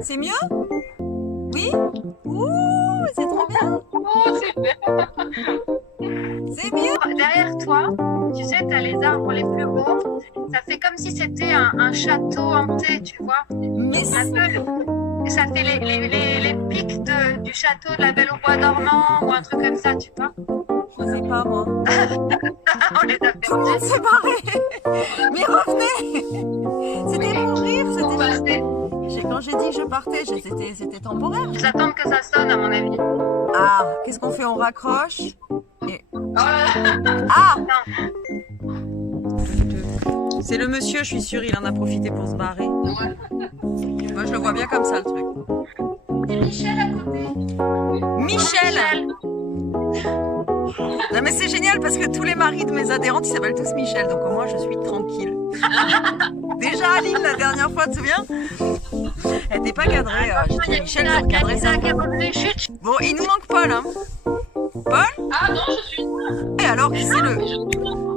C'est mieux? Oui? Ouh, c'est trop bien! Oh, c'est bien. C'est mieux! Derrière toi, tu sais, tu as les arbres les plus hauts. Ça fait comme si c'était un château hanté, tu vois. Mais Un peu, ça fait les pics du château de la Belle au Bois dormant ou un truc comme ça, tu vois. je sais pas moi. On les a fait Tout le monde s'est barré! Mais revenez! C'était pour rire, c'était. Quand j'ai dit que je partais, c'était temporaire. Ils attendent que ça sonne, à mon avis. Ah, qu'est-ce qu'on fait? On raccroche et... Ah, Ah! C'est le monsieur, je suis sûre, il en a profité pour se barrer. Moi, je le vois bien comme ça, le truc. c'est Michel à côté. Michel! Non, mais c'est génial parce que tous les maris de mes adhérentes, ils s'appellent tous Michel, donc au moins je suis tranquille. Déjà, Aline, la dernière fois, tu te souviens? Elle n'était pas cadrée. J'ai dit à Michel de recadrer ça. Bon, il nous manque Paul, hein. Paul? Ah non, je suis. Et alors, qui c'est le... Mais je...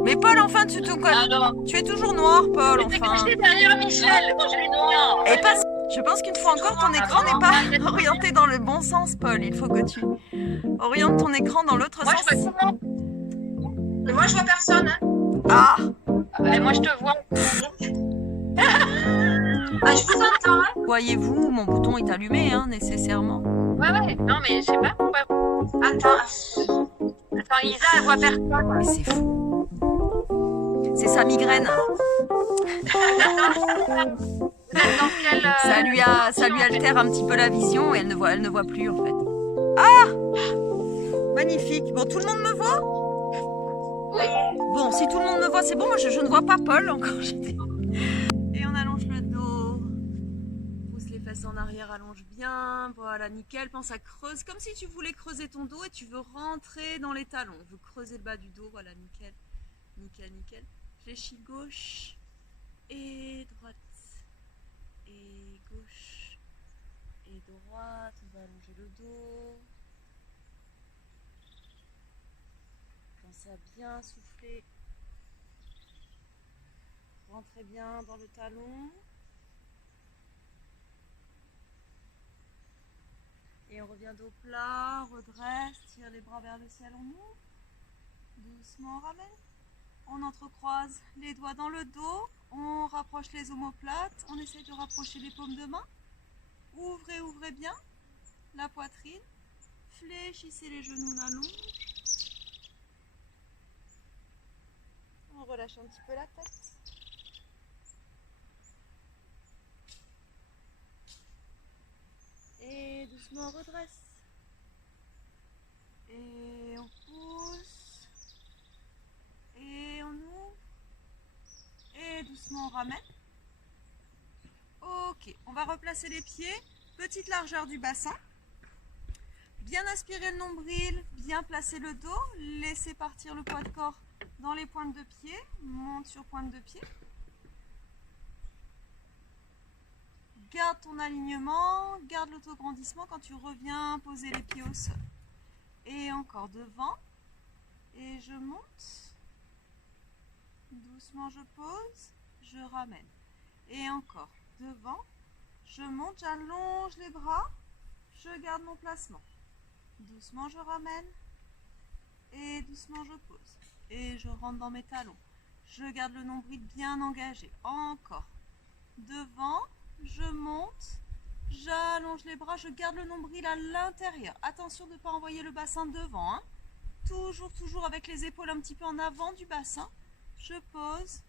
Mais Paul, enfin, tu te Ah non. Tu es toujours noir, Paul, J'étais enfin. cachée derrière Michel quand je suis noire. Et pas... Je pense qu'une fois encore, ton écran n'est pas orienté dans le bon sens, Paul. Il faut que tu orientes ton écran dans l'autre Moi, sens. je vois comment. Mais moi, je vois personne. Hein. Ah! Et moi, je te vois. Ah, je vous entends. Hein. Voyez-vous, mon bouton est allumé, hein, nécessairement. Ouais, ouais. Non, mais je sais pas pourquoi. Attends. Attends, Isa, elle voit personne. Mais c'est fou. C'est sa migraine. Dans quel, Ça lui altère un petit peu la vision et elle ne voit plus en fait. Ah! Magnifique. Bon, tout le monde me voit? Oui. Bon, si tout le monde me voit, c'est bon. Moi, je ne vois pas Paul encore. Et on allonge le dos. Pousse les fesses en arrière, allonge bien. Voilà, nickel. Pense à creuser. Comme si tu voulais creuser ton dos et tu veux rentrer dans les talons. Vous creusez le bas du dos. Voilà, nickel. Nickel, nickel. Fléchis gauche et droite. Et gauche et droite. On va allonger le dos. Pensez à bien souffler. Rentrez bien dans le talon. Et on revient dos plat, redresse, tire les bras vers le ciel, on ouvre. Doucement, on ramène. On entrecroise les doigts dans le dos. On rapproche les omoplates. On essaie de rapprocher les paumes de main. Ouvrez, ouvrez bien la poitrine. Fléchissez les genoux la longue. On relâche un petit peu la tête. Et doucement on redresse. Et on pousse. Et on ouvre. Et doucement on ramène. Ok, on va replacer les pieds. Petite largeur du bassin. Bien aspirer le nombril, bien placer le dos. Laissez partir le poids de corps dans les pointes de pied. Monte sur pointe de pied. Garde ton alignement, garde l'autograndissement quand tu reviens poser les pieds au sol. Et encore devant. Et je monte. Doucement je pose, je ramène. Et encore devant. Je monte, j'allonge les bras. Je garde mon placement. Doucement je ramène. Et doucement je pose. Et je rentre dans mes talons. Je garde le nombril bien engagé. Encore. Devant. Je monte, j'allonge les bras, je garde le nombril à l'intérieur. Attention de ne pas envoyer le bassin devant. Hein. Toujours, toujours avec les épaules un petit peu en avant du bassin. Je pose,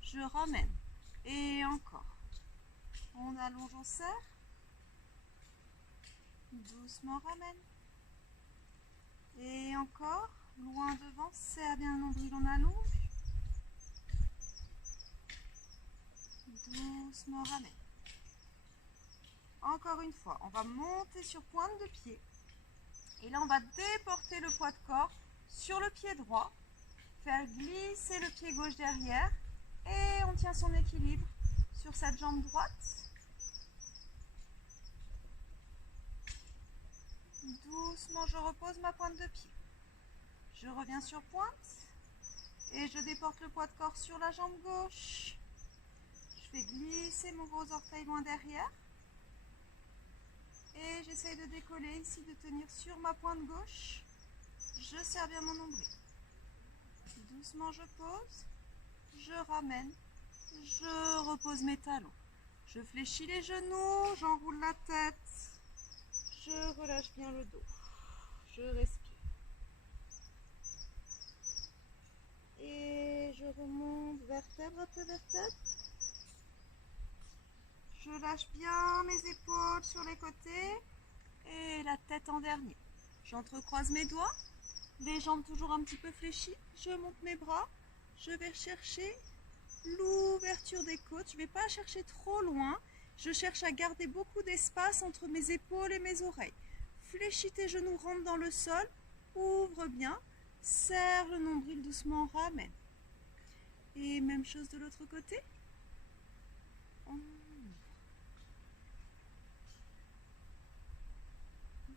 je ramène. Et encore. On allonge, on serre. Doucement ramène. Et encore. Loin devant, serre bien le nombril, on allonge. Doucement ramène. Encore une fois, on va monter sur pointe de pied. Et là, on va déporter le poids de corps sur le pied droit. Faire glisser le pied gauche derrière. Et on tient son équilibre sur cette jambe droite. Doucement, je repose ma pointe de pied. Je reviens sur pointe. Et je déporte le poids de corps sur la jambe gauche. Je glisser mon gros orteil loin derrière. Et j'essaye de décoller ici, de tenir sur ma pointe gauche. Je serre bien mon nombril. Doucement, je pose. Je ramène. Je repose mes talons. Je fléchis les genoux, j'enroule la tête. Je relâche bien le dos. Je respire. Et je remonte vertèbre après vertèbre. Je lâche bien mes épaules sur les côtés et la tête en dernier. J'entrecroise mes doigts, les jambes toujours un petit peu fléchies. Je monte mes bras. Je vais chercher l'ouverture des côtes. Je ne vais pas chercher trop loin. Je cherche à garder beaucoup d'espace entre mes épaules et mes oreilles. Fléchis tes genoux, rentre dans le sol. Ouvre bien. Serre le nombril doucement, ramène. Et même chose de l'autre côté.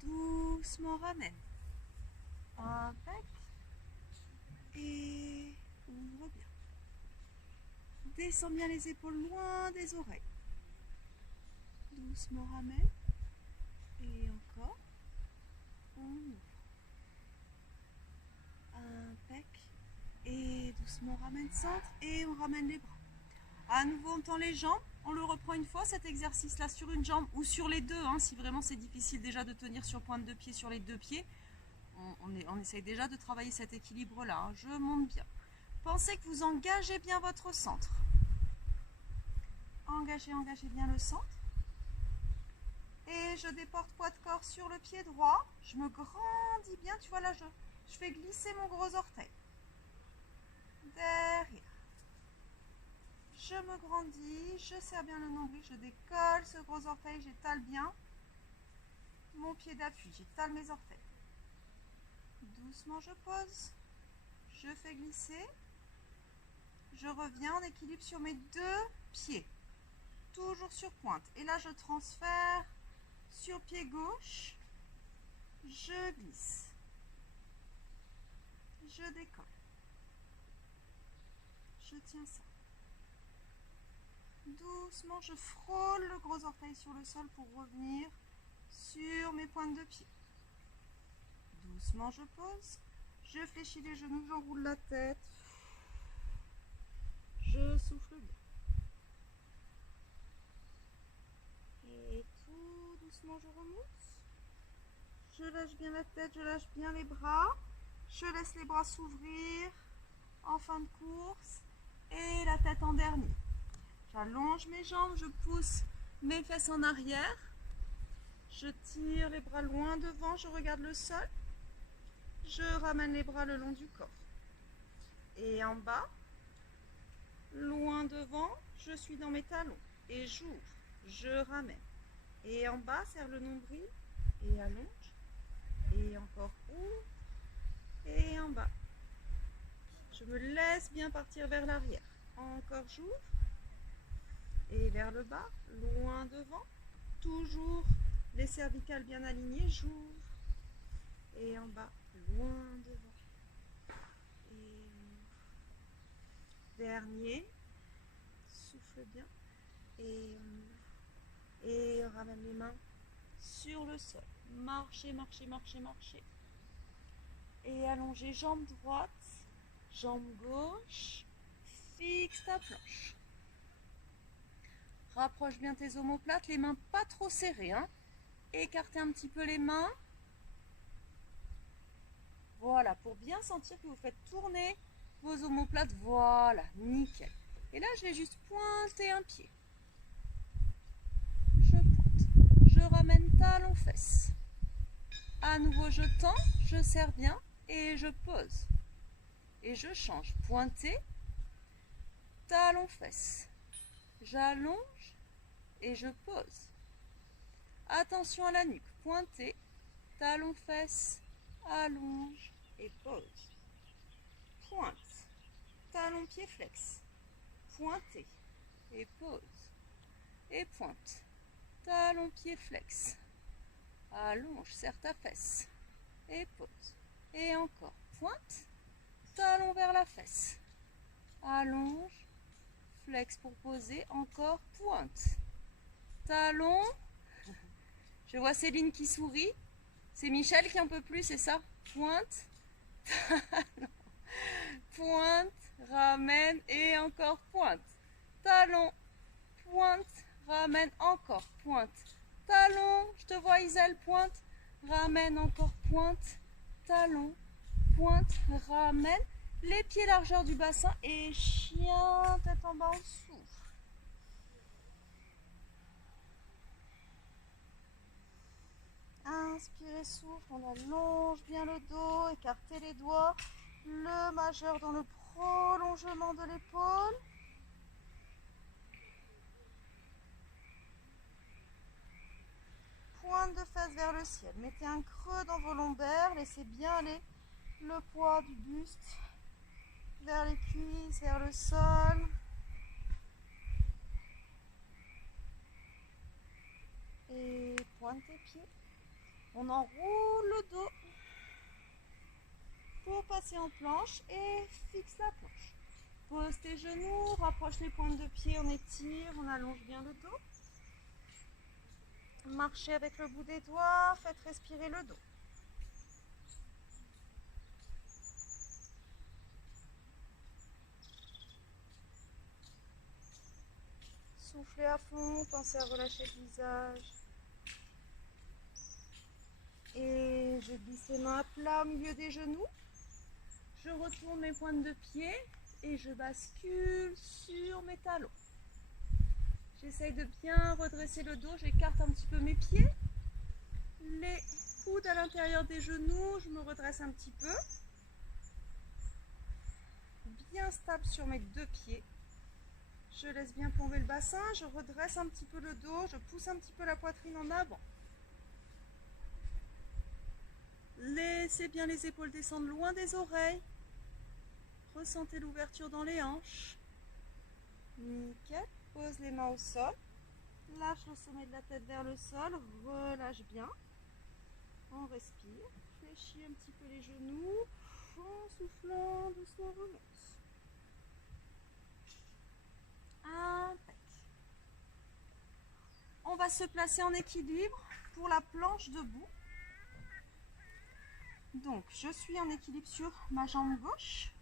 Doucement ramène. Impec. Et ouvre bien. Descends bien les épaules loin des oreilles. Doucement ramène. Et encore. On ouvre. Impec. Et doucement ramène centre. Et on ramène les bras. À nouveau on tend les jambes. On le reprend une fois cet exercice là sur une jambe ou sur les deux. Si vraiment c'est difficile déjà de tenir sur pointe de pied sur les deux pieds. On essaye déjà de travailler cet équilibre là. Je monte bien. Pensez que vous engagez bien votre centre. Engagez bien le centre. Et je déporte poids de corps sur le pied droit. Je me grandis bien. Tu vois là, je fais glisser mon gros orteil. Derrière. Je me grandis. Je serre bien le nombril. Je décolle ce gros orteil. J'étale bien mon pied d'appui. J'étale mes orteils. Doucement, je pose. Je fais glisser. Je reviens en équilibre sur mes deux pieds. Toujours sur pointe. Et là, je transfère sur pied gauche. Je glisse. Je décolle. Je tiens ça. Doucement, je frôle le gros orteil sur le sol pour revenir sur mes pointes de pied. Doucement, je pose. Je fléchis les genoux, j'enroule la tête. Je souffle bien. Et tout doucement, je remonte. Je lâche bien la tête, je lâche bien les bras. Je laisse les bras s'ouvrir en fin de course. Et la tête en dernier. J'allonge mes jambes, je pousse mes fesses en arrière. Je tire les bras loin devant, je regarde le sol. Je ramène les bras le long du corps. Et en bas, loin devant, je suis dans mes talons. Et j'ouvre, je ramène. Et en bas, serre le nombril. Et allonge. Et encore ouvre. Et en bas. Je me laisse bien partir vers l'arrière. Encore j'ouvre. Et vers le bas, loin devant. Toujours les cervicales bien alignées. J'ouvre. Et en bas, loin devant. Et dernier. Souffle bien. Et on ramène les mains sur le sol. Marchez, marchez, marchez, marchez. Et allongez jambe droite, jambe gauche. Fixe ta planche. Rapproche bien tes omoplates, les mains pas trop serrées. Écartez un petit peu les mains. Voilà, pour bien sentir que vous faites tourner vos omoplates. Voilà, nickel. Et là, je vais juste pointer un pied. Je pointe. Je ramène talon fesses. À nouveau, je tends, je serre bien et je pose. Et je change. Pointer, talon fesses. J'allonge et je pose. Attention à la nuque. Pointer, talon fesses, allonge et pose. Pointe, talon pied flex. Pointer et pose. Et pointe, talon pied flex. Allonge, serre ta fesse. Et pose. Et encore. Pointe, talon vers la fesse. Allonge, flex pour poser, encore pointe. Talon. Je vois Céline qui sourit. C'est Michel qui en peut plus, c'est ça? Pointe. Talon. Pointe. Ramène et encore pointe. Talon. Pointe. Ramène encore pointe. Talon. Je te vois Iselle, pointe. Ramène encore pointe. Talon. Pointe. Ramène. Les pieds largeur du bassin et chien, tête en bas, on souffle. Inspirez, souffle, on allonge bien le dos, écartez les doigts, le majeur dans le prolongement de l'épaule. Pointe de face vers le ciel, mettez un creux dans vos lombaires, laissez bien aller le poids du buste vers les cuisses, vers le sol. Et pointe tes pieds. On enroule le dos pour passer en planche et fixe la planche. Pose tes genoux, rapproche les pointes de pied, on étire, on allonge bien le dos. Marchez avec le bout des doigts, faites respirer le dos. Soufflez à fond, pensez à relâcher le visage. Et je glisse les mains à plat au milieu des genoux. Je retourne mes pointes de pied et je bascule sur mes talons. J'essaye de bien redresser le dos, j'écarte un petit peu mes pieds. Les coudes à l'intérieur des genoux, je me redresse un petit peu. Bien stable sur mes deux pieds. Je laisse bien plomber le bassin, je redresse un petit peu le dos, je pousse un petit peu la poitrine en avant. Laissez bien les épaules descendre loin des oreilles. Ressentez l'ouverture dans les hanches. Nickel. Pose les mains au sol. Lâche le sommet de la tête vers le sol. Relâche bien. On respire. Fléchis un petit peu les genoux. En soufflant, doucement remonte. Impec. On va se placer en équilibre pour la planche debout. Donc, je suis en équilibre sur ma jambe gauche.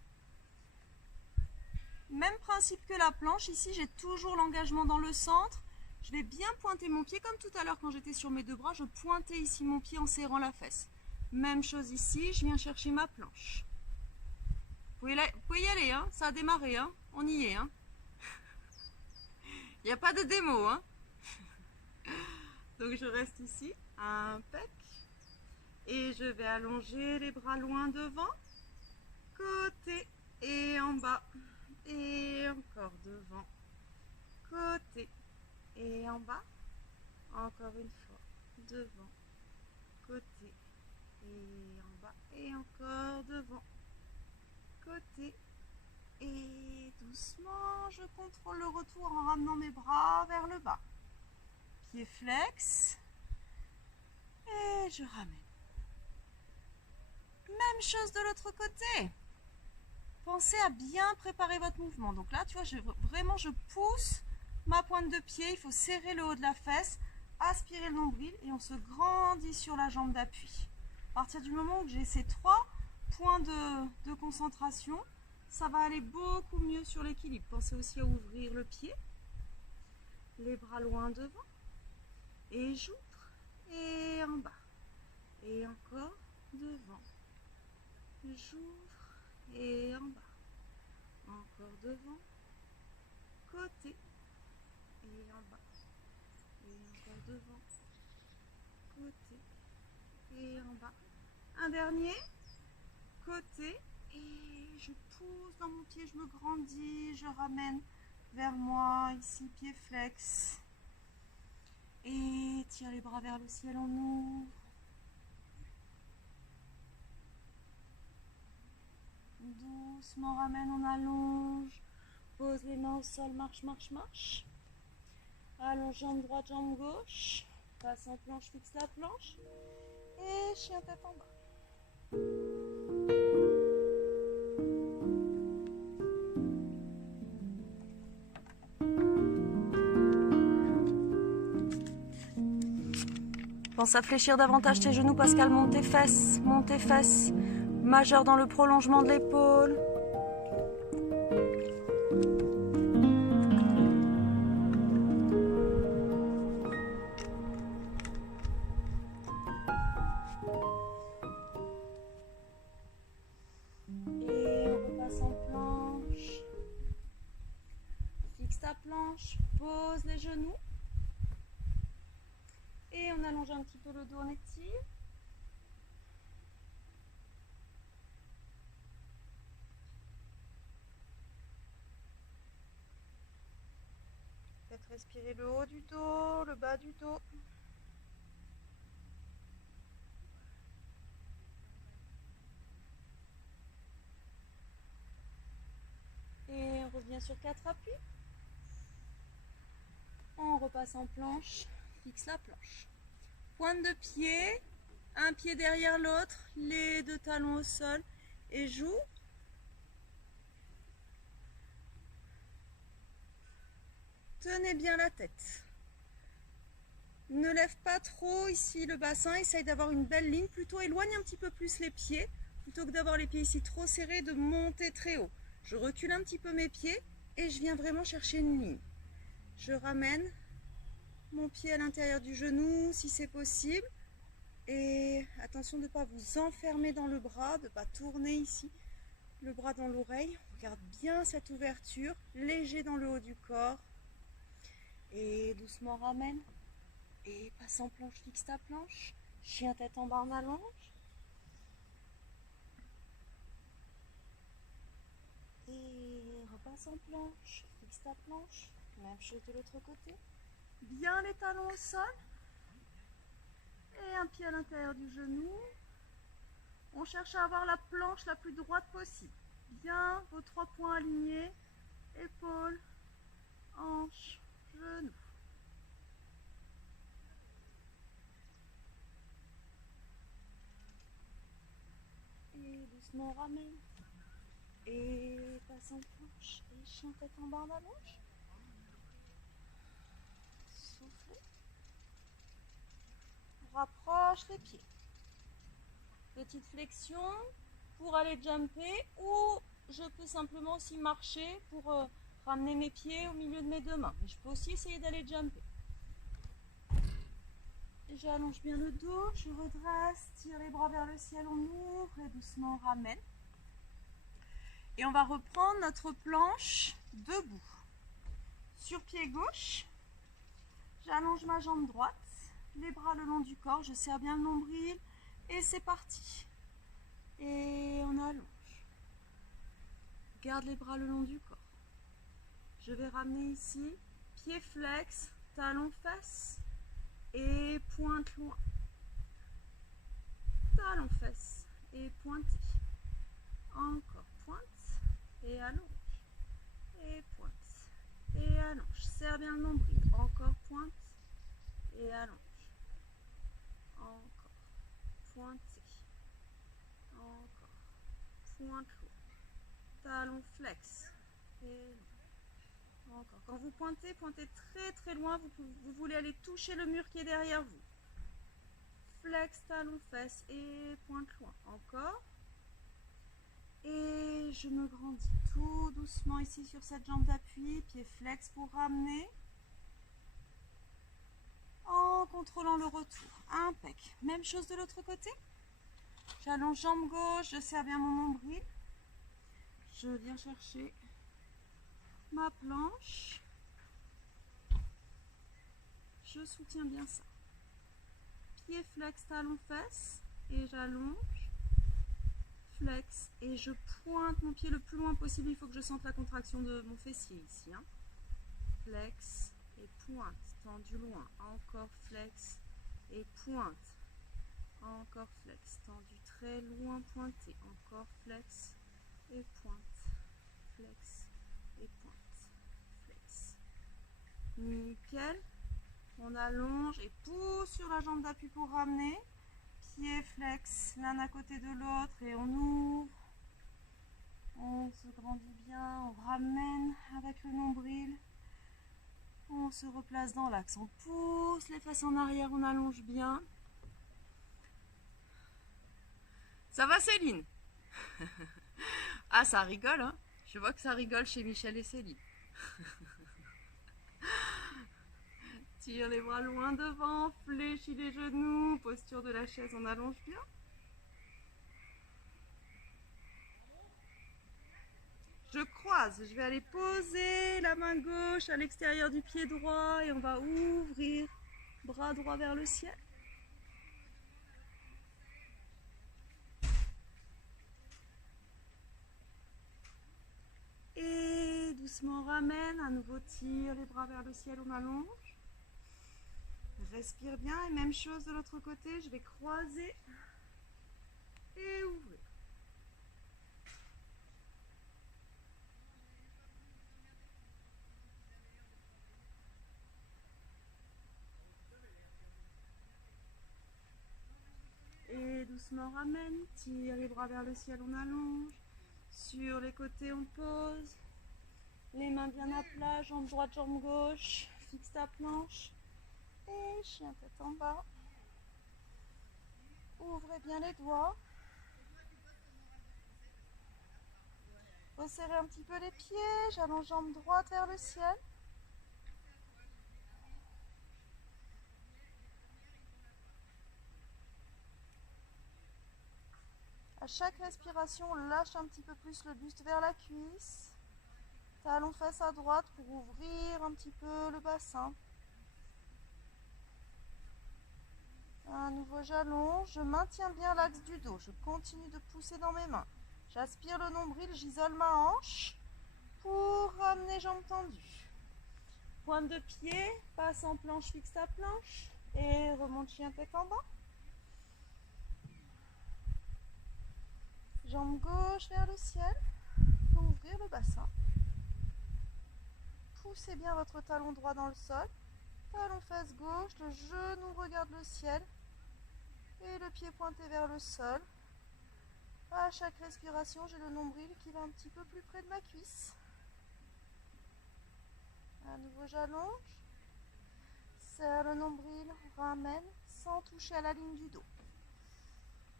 Même principe que la planche, ici j'ai toujours l'engagement dans le centre. Je vais bien pointer mon pied, comme tout à l'heure quand j'étais sur mes deux bras, je pointais ici mon pied en serrant la fesse. Même chose ici, je viens chercher ma planche. Vous pouvez y aller, hein, ça a démarré, hein, on y est. Hein. Il n'y a pas de démo. Hein. Donc je reste ici, impec. Et je vais allonger les bras loin devant, côté et en bas. Et encore devant, côté et en bas, encore une fois, devant, côté et en bas, et encore devant, côté et doucement, je contrôle le retour en ramenant mes bras vers le bas. Pied flex, et je ramène. Même chose de l'autre côté. Pensez à bien préparer votre mouvement. Donc là, tu vois, vraiment, je pousse ma pointe de pied. Il faut serrer le haut de la fesse, aspirer le nombril et on se grandit sur la jambe d'appui. À partir du moment où j'ai ces 3 points de concentration, ça va aller beaucoup mieux sur l'équilibre. Pensez aussi à ouvrir le pied, les bras loin devant, et j'ouvre, et en bas, et encore devant, j'ouvre, et en bas, encore devant, côté, et en bas, et encore devant, côté, et en bas. Un dernier, côté, et je pousse dans mon pied, je me grandis, je ramène vers moi, ici, pied flex. Et tire les bras vers le ciel, on ouvre. Doucement ramène, on allonge. Pose les mains au sol, marche, marche, marche. Allonge jambe droite, jambe gauche. Passe en planche, fixe la planche. Et chien tête en bas. Pense à fléchir davantage tes genoux, Pascal. Monte tes fesses, monte tes fesses. Majeur dans le prolongement de l'épaule. Et on repasse en planche. Fixe ta planche, pose les genoux. Et on allonge un petit peu le dos, on étire. Faites respirer le haut du dos, le bas du dos. Et on revient sur 4 appuis. On repasse en planche, fixe la planche. Pointe de pied, un pied derrière l'autre, les deux talons au sol et j'ouvre. Tenez bien la tête. Ne lève pas trop ici le bassin, essaye d'avoir une belle ligne, plutôt éloigne un petit peu plus les pieds, plutôt que d'avoir les pieds ici trop serrés, de monter très haut. Je recule un petit peu mes pieds et je viens vraiment chercher une ligne. Je ramène mon pied à l'intérieur du genou si c'est possible. Et attention de ne pas vous enfermer dans le bras, de ne pas tourner ici le bras dans l'oreille. Regarde bien cette ouverture, léger dans le haut du corps. Et doucement ramène. Et passe en planche, fixe ta planche. Chien tête en bas en allonge. Et repasse en planche, fixe ta planche. Même chose de l'autre côté. Bien les talons au sol. Et un pied à l'intérieur du genou. On cherche à avoir la planche la plus droite possible. Bien vos 3 points alignés. Épaules, hanches, genoux. Et doucement on ramène. Et passe en planche. Et chien tête en bas en allonge. Soufflez. Rapproche les pieds. Petite flexion pour aller jumper ou je peux simplement aussi marcher pour ramener mes pieds au milieu de mes deux mains. Mais je peux aussi essayer d'aller jumper. Et j'allonge bien le dos, je redresse, tire les bras vers le ciel, on ouvre et doucement on ramène. Et on va reprendre notre planche debout. Sur pied gauche, j'allonge ma jambe droite, les bras le long du corps, je serre bien le nombril et c'est parti. Et on allonge. Garde les bras le long du corps. Je vais ramener ici, pied flex, talon fesse et pointe loin. Talon fesse et pointe. Encore pointe et allonge. Et pointe et allonge. Serre bien le nombril. Encore pointe et allonge. Encore pointe. Encore pointe loin. Talon flex et encore. Quand vous pointez, pointez très très loin. Vous voulez aller toucher le mur qui est derrière vous. Flex, talon, fesse et pointe loin. Encore. Et je me grandis tout doucement ici sur cette jambe d'appui. Pied flex pour ramener. En contrôlant le retour. Impec. Même chose de l'autre côté. J'allonge jambe gauche, je serre bien mon nombril. Je viens chercher ma planche, je soutiens bien ça, pied flex, talon fesse et j'allonge, flex et je pointe mon pied le plus loin possible, il faut que je sente la contraction de mon fessier ici, hein. Flex et pointe, tendu loin, encore flex et pointe, encore flex, tendu très loin, pointé, encore flex et pointe, flex et pointe. Nickel. On allonge et pousse sur la jambe d'appui pour ramener. Pied flex l'un à côté de l'autre et on ouvre. On se grandit bien, on ramène avec le nombril. On se replace dans l'axe, on pousse les fesses en arrière, on allonge bien. Ça va Céline? Ah, ça rigole, hein? Je vois que ça rigole chez Michel et Céline. Tire les bras loin devant, fléchis les genoux, posture de la chaise, on allonge bien. Je croise, je vais aller poser la main gauche à l'extérieur du pied droit et on va ouvrir, bras droit vers le ciel. Et doucement ramène, à nouveau tire les bras vers le ciel, on allonge. Respire bien et même chose de l'autre côté, je vais croiser et ouvrir. Et doucement ramène, tire les bras vers le ciel, on allonge. Sur les côtés, on pose. Les mains bien à plat, jambe droite, jambe gauche. Fixe ta planche. Et chien tête en bas. Ouvrez bien les doigts. Resserrez un petit peu les pieds. J'allonge jambe droite vers le ciel. À chaque respiration, on lâche un petit peu plus le buste vers la cuisse. Talon face à droite pour ouvrir un petit peu le bassin. À nouveau, j'allonge. Je maintiens bien l'axe du dos. Je continue de pousser dans mes mains. J'aspire le nombril, j'isole ma hanche pour ramener jambes tendues. Pointe de pied, passe en planche, fixe ta planche et remonte chien tête en bas. Jambe gauche vers le ciel pour ouvrir le bassin. Poussez bien votre talon droit dans le sol. Talon face gauche, le genou regarde le ciel et le pied pointé vers le sol. À chaque respiration, j'ai le nombril qui va un petit peu plus près de ma cuisse. À nouveau, j'allonge. Serre le nombril, ramène sans toucher à la ligne du dos.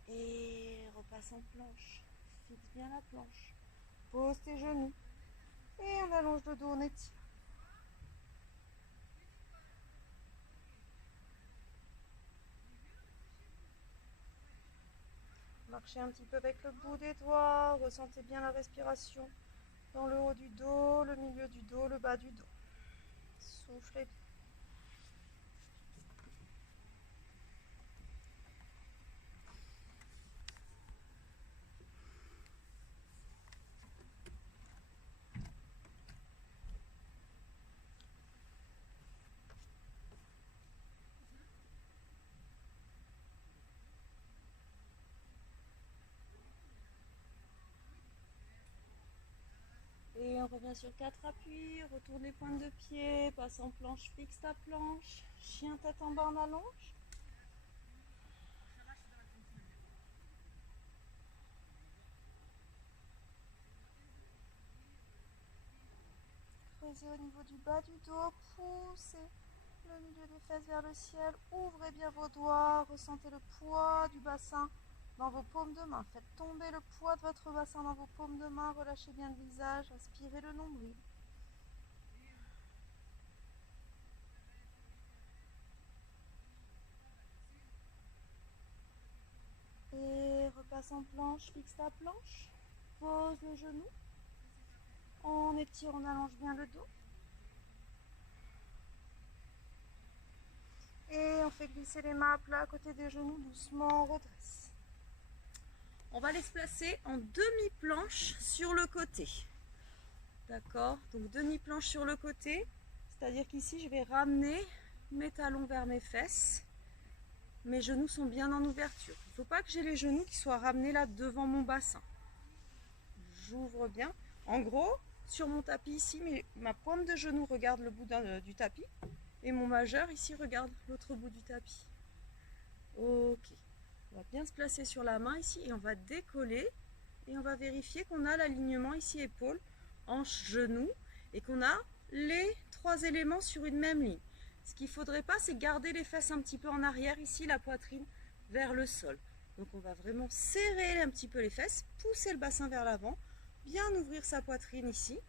Et repasse en planche. Fixe bien la planche. Pose tes genoux. Et on allonge le dos, on étire. Marchez un petit peu avec le bout des doigts. Ressentez bien la respiration dans le haut du dos, le milieu du dos, le bas du dos. Soufflez bien. Et on revient sur 4 appuis, retourne les pointes de pied, passe en planche, fixe ta planche, chien tête en bas, on allonge. Creusez au niveau du bas du dos, poussez le milieu des fesses vers le ciel, ouvrez bien vos doigts, ressentez le poids du bassin dans vos paumes de main. Faites tomber le poids de votre bassin dans vos paumes de main, relâchez bien le visage, aspirez le nombril. Et repasse en planche, fixe ta planche, pose le genou, on étire, on allonge bien le dos. Et on fait glisser les mains à plat à côté des genoux, doucement on redresse. On va les se placer en demi-planche sur le côté. D'accord? Donc demi-planche sur le côté, c'est-à-dire qu'ici je vais ramener mes talons vers mes fesses. Mes genoux sont bien en ouverture. Il ne faut pas que j'ai les genoux qui soient ramenés là devant mon bassin. J'ouvre bien. En gros, sur mon tapis ici, ma pointe de genou regarde le bout du tapis et mon majeur ici regarde l'autre bout du tapis. Ok. On va bien se placer sur la main ici et on va décoller et on va vérifier qu'on a l'alignement ici épaule, hanche, genou et qu'on a les 3 éléments sur une même ligne. Ce qu'il ne faudrait pas, c'est garder les fesses un petit peu en arrière ici, la poitrine vers le sol. Donc on va vraiment serrer un petit peu les fesses, pousser le bassin vers l'avant, bien ouvrir sa poitrine ici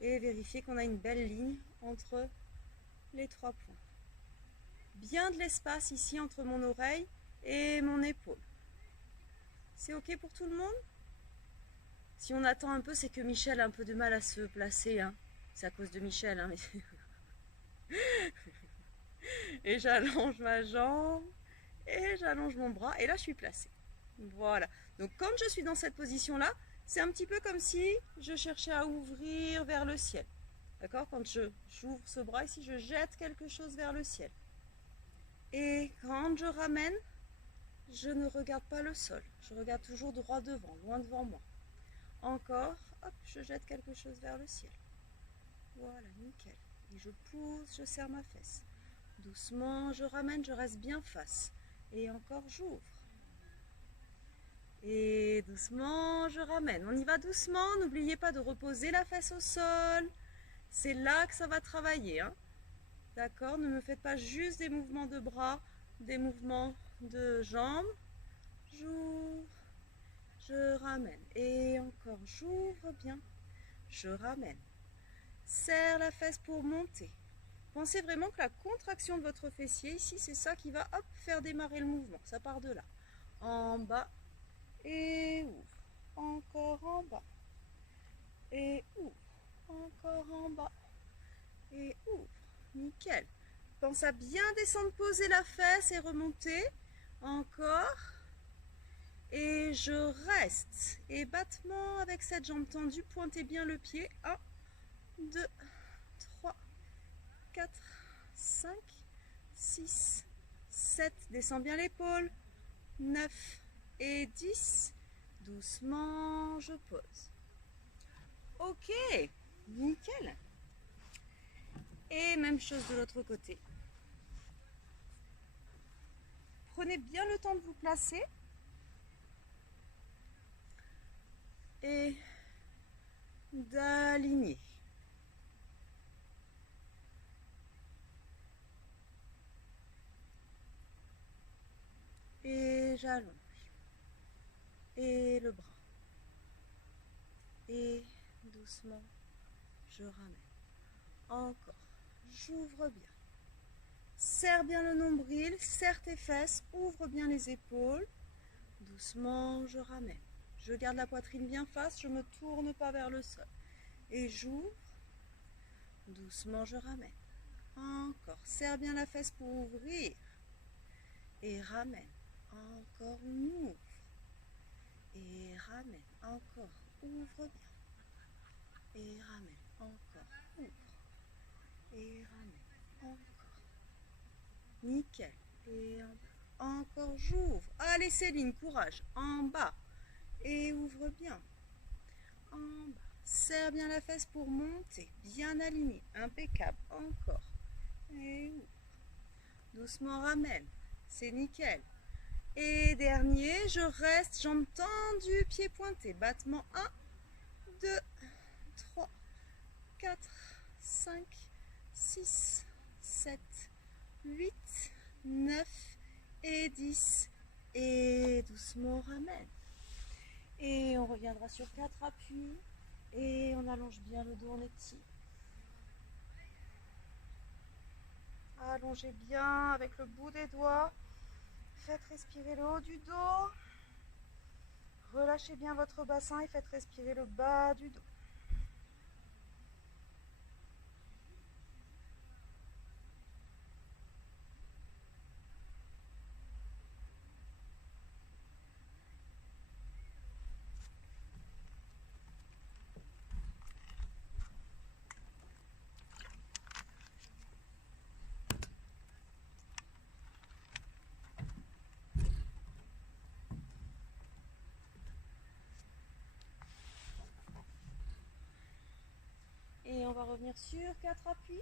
et vérifier qu'on a une belle ligne entre les 3 points. Bien de l'espace ici entre mon oreille et mon épaule. C'est ok pour tout le monde? Si on attend un peu, c'est que Michel a un peu de mal à se placer. Hein. C'est à cause de Michel. Hein, mais... et j'allonge ma jambe. Et j'allonge mon bras. Et là, je suis placée. Voilà. Donc, quand je suis dans cette position-là, c'est un petit peu comme si je cherchais à ouvrir vers le ciel. D'accord? Quand j'ouvre ce bras ici, je jette quelque chose vers le ciel. Et quand je ramène, je ne regarde pas le sol. Je regarde toujours droit devant, loin devant moi. Encore, hop, je jette quelque chose vers le ciel. Voilà, nickel. Et je pousse, je serre ma fesse. Doucement, je ramène, je reste bien face. Et encore, j'ouvre. Et doucement, je ramène. On y va doucement, n'oubliez pas de reposer la fesse au sol. C'est là que ça va travailler. Hein. D'accord? Ne me faites pas juste des mouvements de bras, des mouvements de jambes. J'ouvre. Je ramène. Et encore, j'ouvre bien. Je ramène. Serre la fesse pour monter. Pensez vraiment que la contraction de votre fessier, ici, c'est ça qui va hop, faire démarrer le mouvement. Ça part de là. En bas. Et ouvre. Encore en bas. Et ouvre. Encore en bas. Et ouvre. Nickel. Pense à bien descendre, poser la fesse et remonter. Encore. Et je reste. Et battement avec cette jambe tendue. Pointez bien le pied. 1, 2, 3, 4, 5, 6, 7. Descends bien l'épaule. 9 et 10. Doucement, je pose. Ok, nickel. Et même chose de l'autre côté. Prenez bien le temps de vous placer. Et d'aligner. Et j'allonge. Et le bras. Et doucement, je ramène. Encore. J'ouvre bien. Serre bien le nombril, serre tes fesses, ouvre bien les épaules. Doucement, je ramène. Je garde la poitrine bien face, je ne me tourne pas vers le sol. Et j'ouvre. Doucement, je ramène. Encore. Serre bien la fesse pour ouvrir. Et ramène. Encore, on ouvre. Et ramène. Encore. Ouvre bien. Et ramène. Encore. Ouvre. Et ramène. Encore. Nickel. Et encore, j'ouvre. Allez Céline, courage. En bas. Et ouvre bien. En bas. Serre bien la fesse pour monter. Bien aligné. Impeccable. Encore. Et ouvre. Doucement ramène. C'est nickel. Et dernier, je reste, jambes tendues, pieds pointés. Battement 1, 2, 3, 4, 5, 6, 7, 8, 9 et 10. Et doucement on ramène. Et on reviendra sur 4 appuis. Et on allonge bien le dos, on étire. Allongez bien avec le bout des doigts. Faites respirer le haut du dos. Relâchez bien votre bassin et faites respirer le bas du dos. Et on va revenir sur 4 appuis.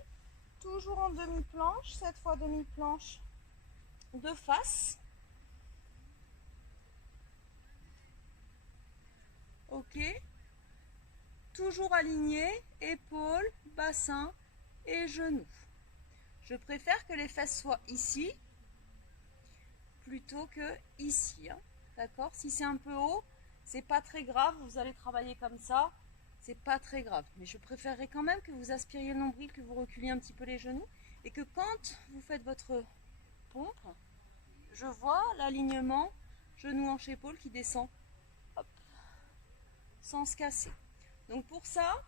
Toujours en demi-planche, cette fois demi-planche de face. Ok. Toujours aligné, épaules, bassin et genoux. Je préfère que les fesses soient ici plutôt que ici. Hein. D'accord? Si c'est un peu haut, c'est pas très grave, vous allez travailler comme ça, c'est pas très grave. Mais je préférerais quand même que vous aspiriez le nombril, que vous reculiez un petit peu les genoux et que quand vous faites votre pompe, je vois l'alignement genou hanche épaule qui descend, hop, sans se casser. Donc pour ça,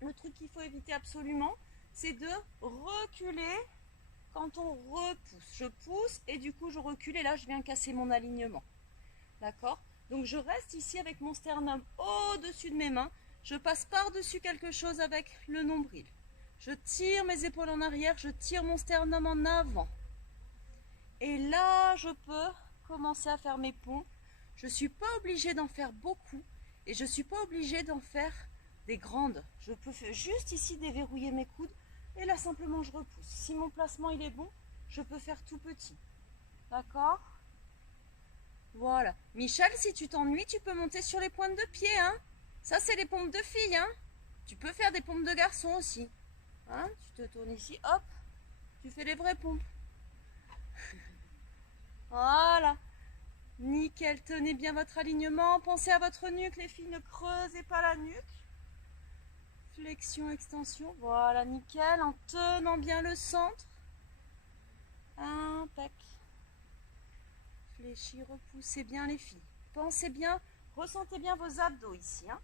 le truc qu'il faut éviter absolument, c'est de reculer quand on repousse. Je pousse et du coup je recule et là je viens casser mon alignement. D'accord? Donc je reste ici avec mon sternum au-dessus de mes mains. Je passe par-dessus quelque chose avec le nombril. Je tire mes épaules en arrière, je tire mon sternum en avant. Et là, je peux commencer à faire mes pompes. Je ne suis pas obligée d'en faire beaucoup et je ne suis pas obligée d'en faire des grandes. Je peux juste ici déverrouiller mes coudes et là simplement je repousse. Si mon placement il est bon, je peux faire tout petit. D'accord? Voilà. Michel, si tu t'ennuies, tu peux monter sur les pointes de pied, hein. Ça, c'est les pompes de filles, hein. Tu peux faire des pompes de garçons aussi. Hein, tu te tournes ici, hop, tu fais les vraies pompes. Voilà. Nickel, tenez bien votre alignement. Pensez à votre nuque, les filles, ne creusez pas la nuque. Flexion, extension. Voilà, nickel, en tenant bien le centre. Impec. Fléchis, repoussez bien les filles. Pensez bien, ressentez bien vos abdos ici. Hein.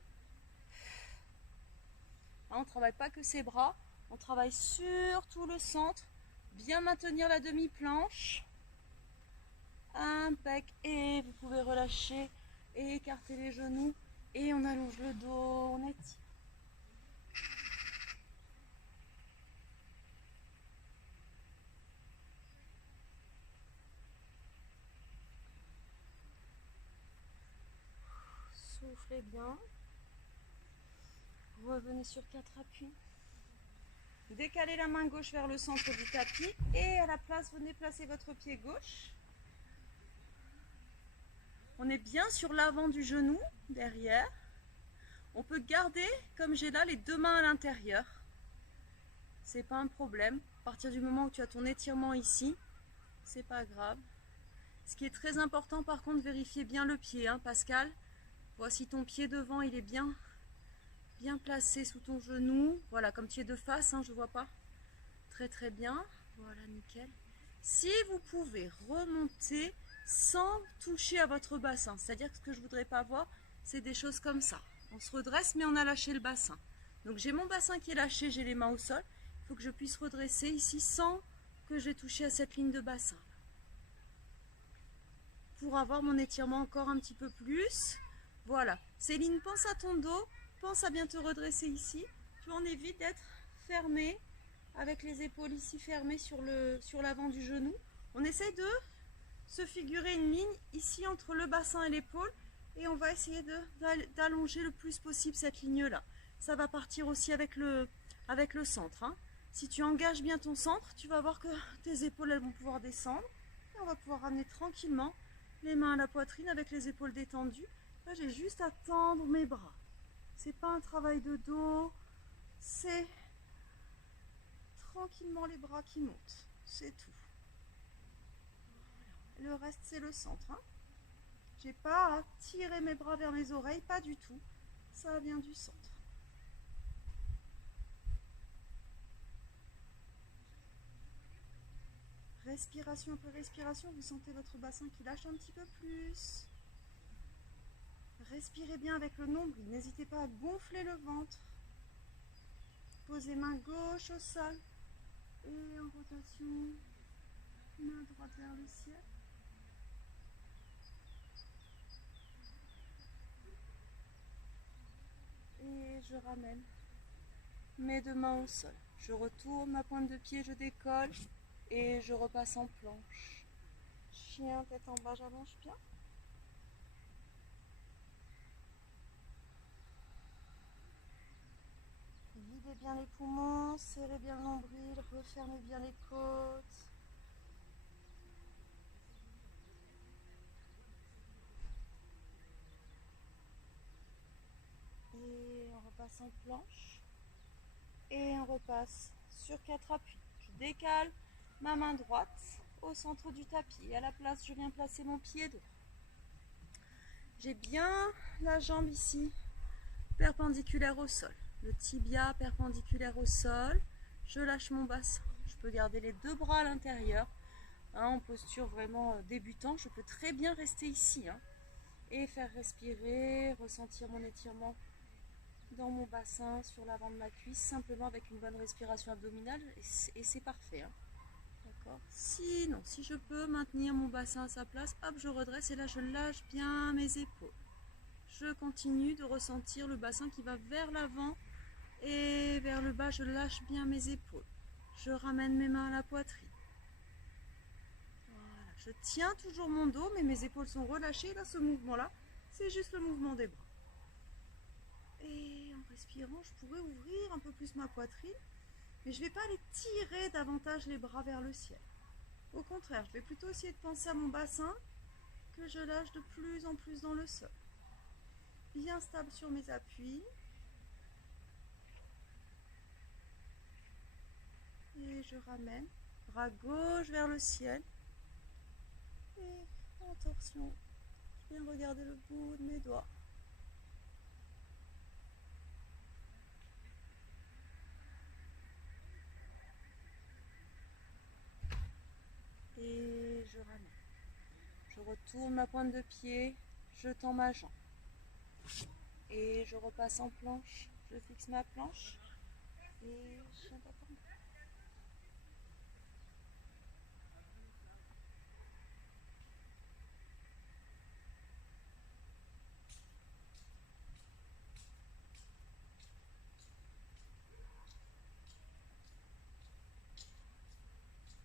Là, on ne travaille pas que ses bras, on travaille surtout le centre. Bien maintenir la demi-planche. Impec. Et vous pouvez relâcher et écarter les genoux. Et on allonge le dos, on étire. Soufflez bien. Revenez sur 4 appuis. Décalez la main gauche vers le centre du tapis et à la place, venez placer votre pied gauche. On est bien sur l'avant du genou, derrière. On peut garder, comme j'ai là, les deux mains à l'intérieur. C'est pas un problème. À partir du moment où tu as ton étirement ici, c'est pas grave. Ce qui est très important, par contre, vérifiez bien le pied, hein, Pascal. Voici ton pied devant, il est bien placé sous ton genou. Voilà, comme tu es de face, hein, je vois pas. Très très bien. Voilà, nickel. Si vous pouvez remonter sans toucher à votre bassin, c'est-à-dire que ce que je voudrais pas voir, c'est des choses comme ça. On se redresse, mais on a lâché le bassin. Donc j'ai mon bassin qui est lâché, j'ai les mains au sol. Il faut que je puisse redresser ici sans que j'ai touché à cette ligne de bassin. Pour avoir mon étirement encore un petit peu plus. Voilà. Céline, pense à ton dos. Pense à bien te redresser ici. Tu en évites d'être fermé avec les épaules ici fermées sur l'avant du genou. On essaye de se figurer une ligne ici entre le bassin et l'épaule et on va essayer d'allonger le plus possible cette ligne-là. Ça va partir aussi avec le centre. Hein. Si tu engages bien ton centre, tu vas voir que tes épaules elles vont pouvoir descendre et on va pouvoir ramener tranquillement les mains à la poitrine avec les épaules détendues. Là, j'ai juste à tendre mes bras. C'est pas un travail de dos, c'est tranquillement les bras qui montent. C'est tout. Le reste, c'est le centre. Hein. J'ai pas à tirer mes bras vers mes oreilles, pas du tout. Ça vient du centre. Respiration après respiration, vous sentez votre bassin qui lâche un petit peu plus. Respirez bien avec le nombril, n'hésitez pas à gonfler le ventre. Posez main gauche au sol et en rotation, main droite vers le ciel. Et je ramène mes deux mains au sol. Je retourne ma pointe de pied, je décolle et je repasse en planche. Chien, tête en bas, j'allonge bien. Videz bien les poumons, serrez bien le nombril, refermez bien les côtes. Et on repasse en planche. Et on repasse sur 4 appuis. Je décale ma main droite au centre du tapis. Et à la place, je viens placer mon pied droit. J'ai bien la jambe ici, perpendiculaire au sol. Le tibia perpendiculaire au sol. Je lâche mon bassin. Je peux garder les deux bras à l'intérieur. Hein, en posture vraiment débutant, je peux très bien rester ici. Hein, et faire respirer, ressentir mon étirement dans mon bassin, sur l'avant de ma cuisse, simplement avec une bonne respiration abdominale. Et c'est parfait. Hein. D'accord. Sinon, si je peux maintenir mon bassin à sa place, hop, je redresse et là je lâche bien mes épaules. Je continue de ressentir le bassin qui va vers l'avant et vers le bas, je lâche bien mes épaules. Je ramène mes mains à la poitrine. Voilà. Je tiens toujours mon dos, mais mes épaules sont relâchées. Là, ce mouvement-là, c'est juste le mouvement des bras. Et en respirant, je pourrais ouvrir un peu plus ma poitrine, mais je ne vais pas aller tirer davantage les bras vers le ciel. Au contraire, je vais plutôt essayer de penser à mon bassin que je lâche de plus en plus dans le sol. Bien stable sur mes appuis. Et je ramène, bras gauche vers le ciel. Et en torsion, je viens regarder le bout de mes doigts. Et je ramène. Je retourne ma pointe de pied, je tends ma jambe. Et je repasse en planche. Je fixe ma planche. Et je viens d'attendre.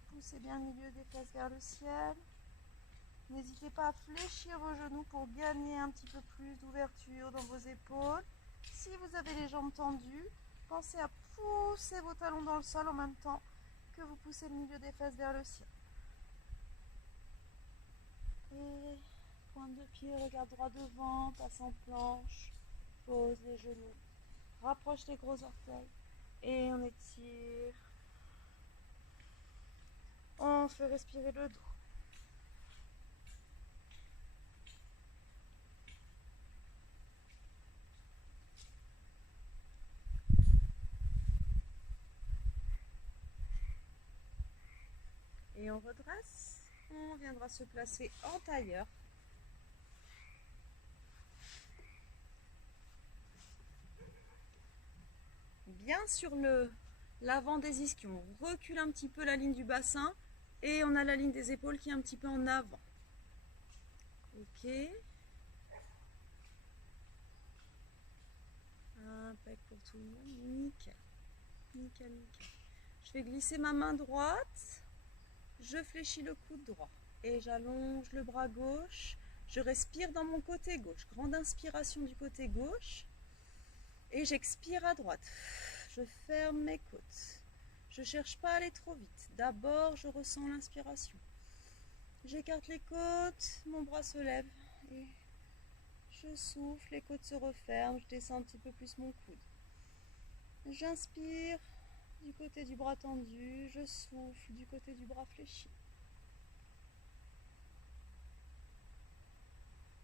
Poussez bien le milieu des fesses vers le ciel. N'hésitez pas à fléchir vos genoux pour gagner un petit peu plus d'ouverture dans vos épaules. Si vous avez les jambes tendues, pensez à pousser vos talons dans le sol en même temps que vous poussez le milieu des fesses vers le ciel. Et pointe de pied, regarde droit devant, passe en planche, pose les genoux, rapproche les gros orteils et on étire. On fait respirer le dos. Et on redresse. On viendra se placer en tailleur. Bien sur l'avant des ischions. On recule un petit peu la ligne du bassin et on a la ligne des épaules qui est un petit peu en avant. Ok. Impec pour tout le monde. Nickel. Nickel, nickel. Je vais glisser ma main droite. Je fléchis le coude droit. Et j'allonge le bras gauche. Je respire dans mon côté gauche. Grande inspiration du côté gauche. Et j'expire à droite. Je ferme mes côtes. Je ne cherche pas à aller trop vite. D'abord, je ressens l'inspiration. J'écarte les côtes, mon bras se lève et je souffle, les côtes se referment, je descends un petit peu plus mon coude. J'inspire du côté du bras tendu, je souffle du côté du bras fléchi.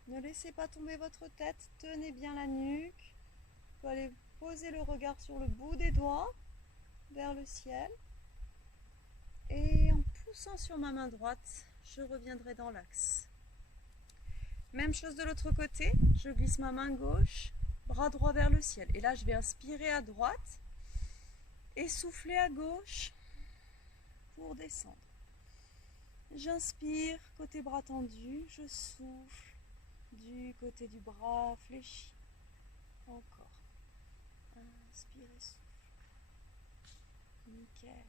Ne laissez pas tomber votre tête, tenez bien la nuque. Vous pouvez aller poser le regard sur le bout des doigts vers le ciel. Et en poussant sur ma main droite, je reviendrai dans l'axe. Même chose de l'autre côté, je glisse ma main gauche, bras droit vers le ciel. Et là, je vais inspirer à droite et souffler à gauche pour descendre. J'inspire, côté bras tendu, je souffle du côté du bras fléchi. Encore. Inspire et souffle. Nickel.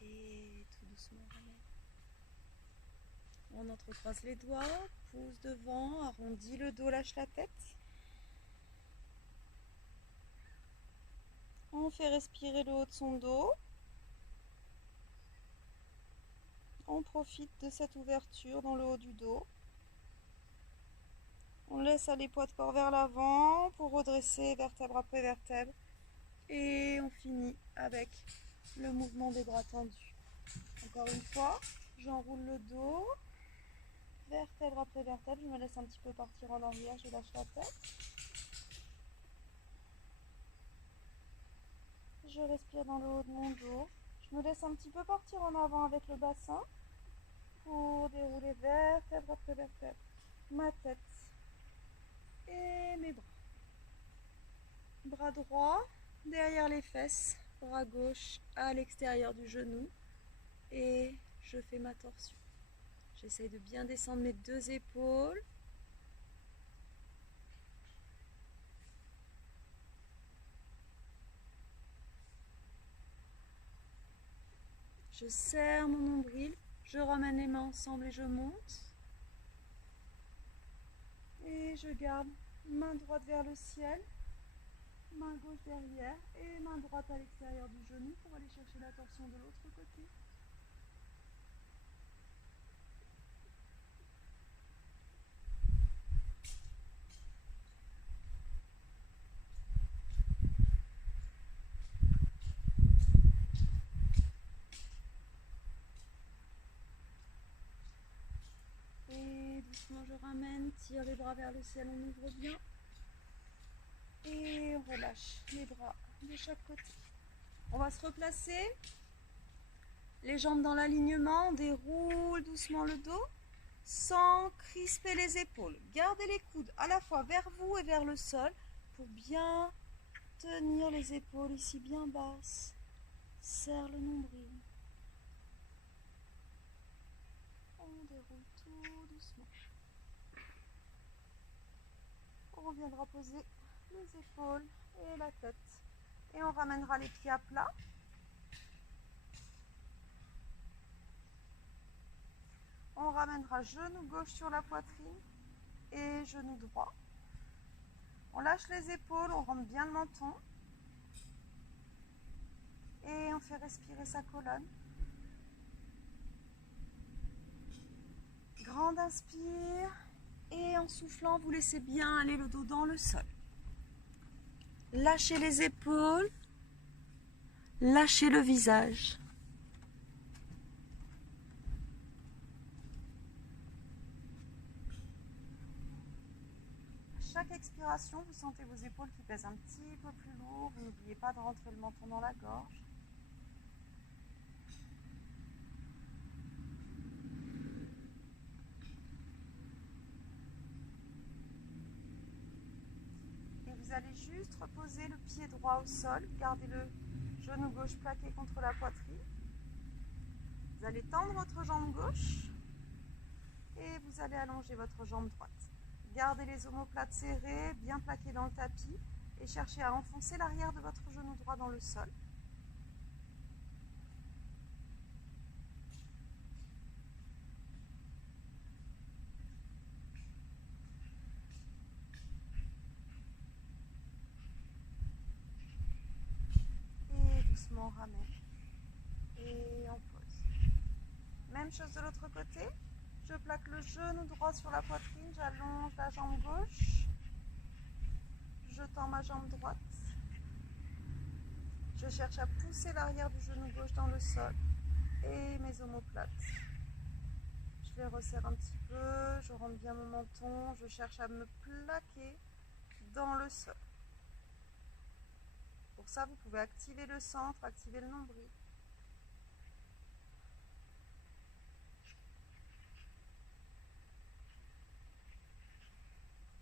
Et tout doucement, on entrecroise les doigts, pouce devant, arrondit le dos, lâche la tête. On fait respirer le haut de son dos. On profite de cette ouverture dans le haut du dos. On laisse aller poids de corps vers l'avant pour redresser vertèbre après vertèbre. Et on finit avec le mouvement des bras tendus. Encore une fois, J'enroule le dos, vertèbre après vertèbre, je me laisse un petit peu partir en arrière, je lâche la tête. Je respire dans le haut de mon dos. Je me laisse un petit peu partir en avant avec le bassin pour dérouler vertèbre après vertèbre ma tête et mes bras. Bras droit derrière les fesses, bras gauche à l'extérieur du genou et je fais ma torsion. J'essaye de bien descendre mes deux épaules. Je serre mon nombril, je ramène les mains ensemble et je monte. Et je garde main droite vers le ciel, main gauche derrière et main droite à l'extérieur du genou pour aller chercher la torsion de l'autre côté. Et doucement je ramène, tire les bras vers le ciel, on ouvre bien. Et on relâche les bras de chaque côté. On va se replacer, les jambes dans l'alignement, on déroule doucement le dos sans crisper les épaules. Gardez les coudes à la fois vers vous et vers le sol pour bien tenir les épaules ici bien basses. Serre le nombril. On déroule tout doucement. On reviendra poser les épaules et la tête. Et on ramènera les pieds à plat. On ramènera genou gauche sur la poitrine et genou droit. On lâche les épaules, on rentre bien le menton. Et on fait respirer sa colonne. Grande inspire. Et en soufflant, vous laissez bien aller le dos dans le sol. Lâchez les épaules. Lâchez le visage. À chaque expiration, vous sentez vos épaules qui pèsent un petit peu plus lourd. Vous n'oubliez pas de rentrer le menton dans la gorge. Vous allez juste reposer le pied droit au sol, gardez le genou gauche plaqué contre la poitrine. Vous allez tendre votre jambe gauche et vous allez allonger votre jambe droite. Gardez les omoplates serrées, bien plaquées dans le tapis et cherchez à enfoncer l'arrière de votre genou droit dans le sol. On ramène et on pose. Même chose de l'autre côté, je plaque le genou droit sur la poitrine, j'allonge la jambe gauche, je tends ma jambe droite, je cherche à pousser l'arrière du genou gauche dans le sol et mes omoplates. Je les resserre un petit peu, je rentre bien mon menton, je cherche à me plaquer dans le sol. Pour ça, vous pouvez activer le centre, activer le nombril.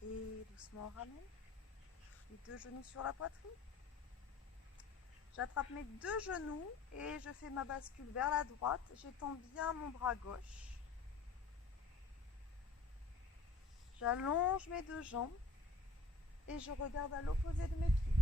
Et doucement on ramène. Les deux genoux sur la poitrine. J'attrape mes deux genoux et je fais ma bascule vers la droite. J'étends bien mon bras gauche. J'allonge mes deux jambes et je regarde à l'opposé de mes pieds.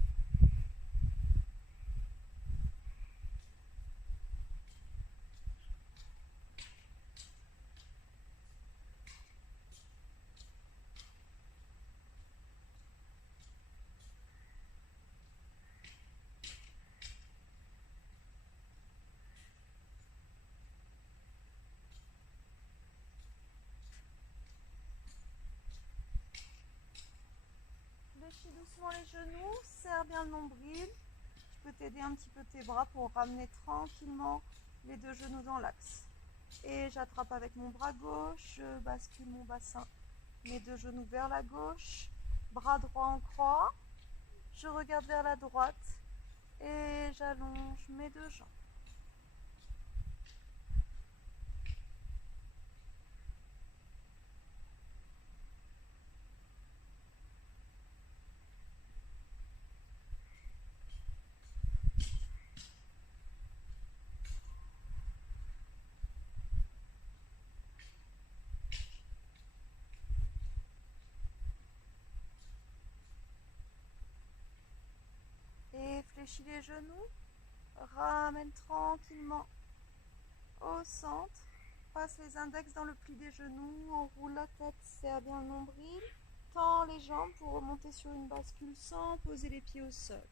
Fléchis doucement les genoux, serre bien le nombril. Tu peux t'aider un petit peu tes bras pour ramener tranquillement les deux genoux dans l'axe. Et j'attrape avec mon bras gauche, je bascule mon bassin, mes deux genoux vers la gauche, bras droit en croix, je regarde vers la droite et j'allonge mes deux jambes. Et fléchis les genoux, ramène tranquillement au centre, passe les index dans le pli des genoux, enroule la tête, serre bien le nombril, tends les jambes pour remonter sur une bascule sans poser les pieds au sol.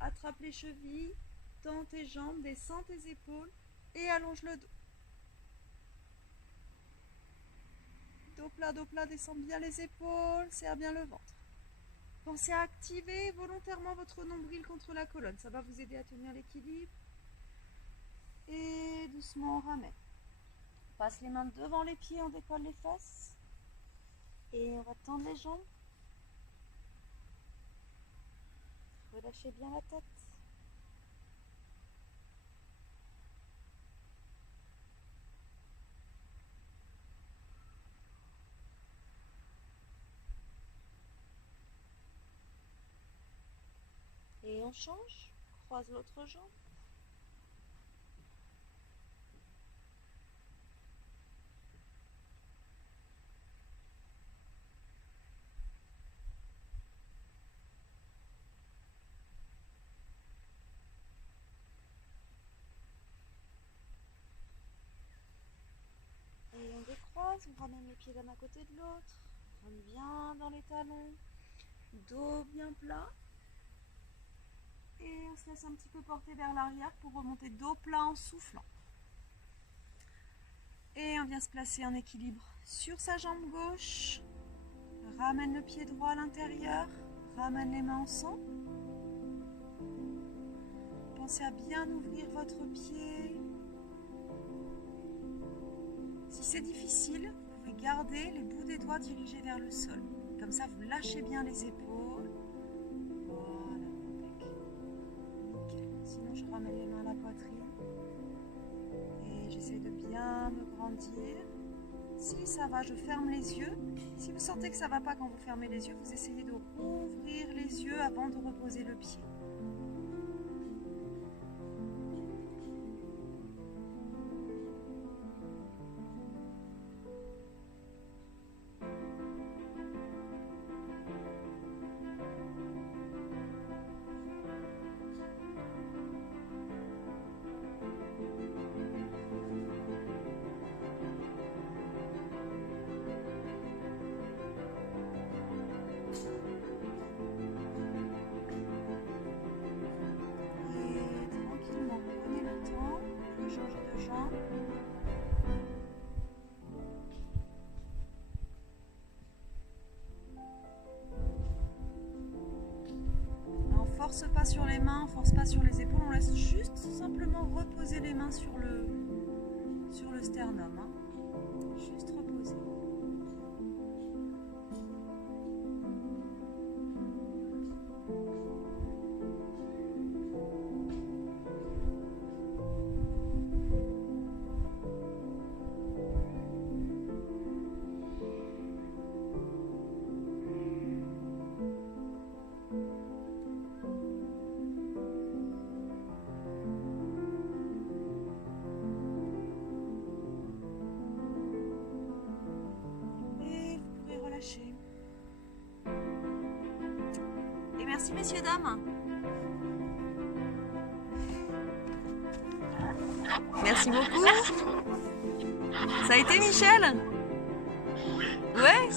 Attrape les chevilles, tends tes jambes, descends tes épaules et allonge le dos. Dos plat, descends bien les épaules, serre bien le ventre. Pensez à activer volontairement votre nombril contre la colonne. Ça va vous aider à tenir l'équilibre. Et doucement, on ramène. On passe les mains devant les pieds, on décolle les fesses. Et on va tendre les jambes. Relâchez bien la tête. Et on change, croise l'autre jambe. Et on décroise, on ramène les pieds d'un à côté de l'autre. On rentre bien dans les talons, dos bien plat. Et on se laisse un petit peu porter vers l'arrière pour remonter dos plat en soufflant. Et on vient se placer en équilibre sur sa jambe gauche. Ramène le pied droit à l'intérieur. Ramène les mains ensemble. Pensez à bien ouvrir votre pied. Si c'est difficile, vous pouvez garder les bouts des doigts dirigés vers le sol. Comme ça, vous lâchez bien les épaules. Sinon, je ramène les mains à la poitrine et j'essaie de bien me grandir. Si ça va, je ferme les yeux. Si vous sentez que ça ne va pas quand vous fermez les yeux, vous essayez de rouvrir les yeux avant de reposer le pied. Force pas sur les mains, force pas sur les épaules, on laisse juste simplement reposer les mains sur le sternum, hein. Juste reposer. Et merci messieurs, dames. Merci beaucoup. Ça a été Michel? Ouais?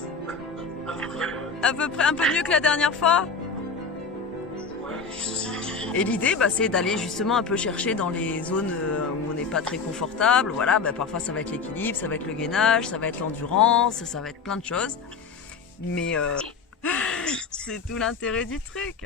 À peu près, un peu mieux que la dernière fois? Et l'idée, c'est d'aller justement un peu chercher dans les zones où on n'est pas très confortable. Voilà, parfois ça va être l'équilibre, ça va être le gainage, ça va être l'endurance, ça va être plein de choses. Mais c'est tout l'intérêt du truc.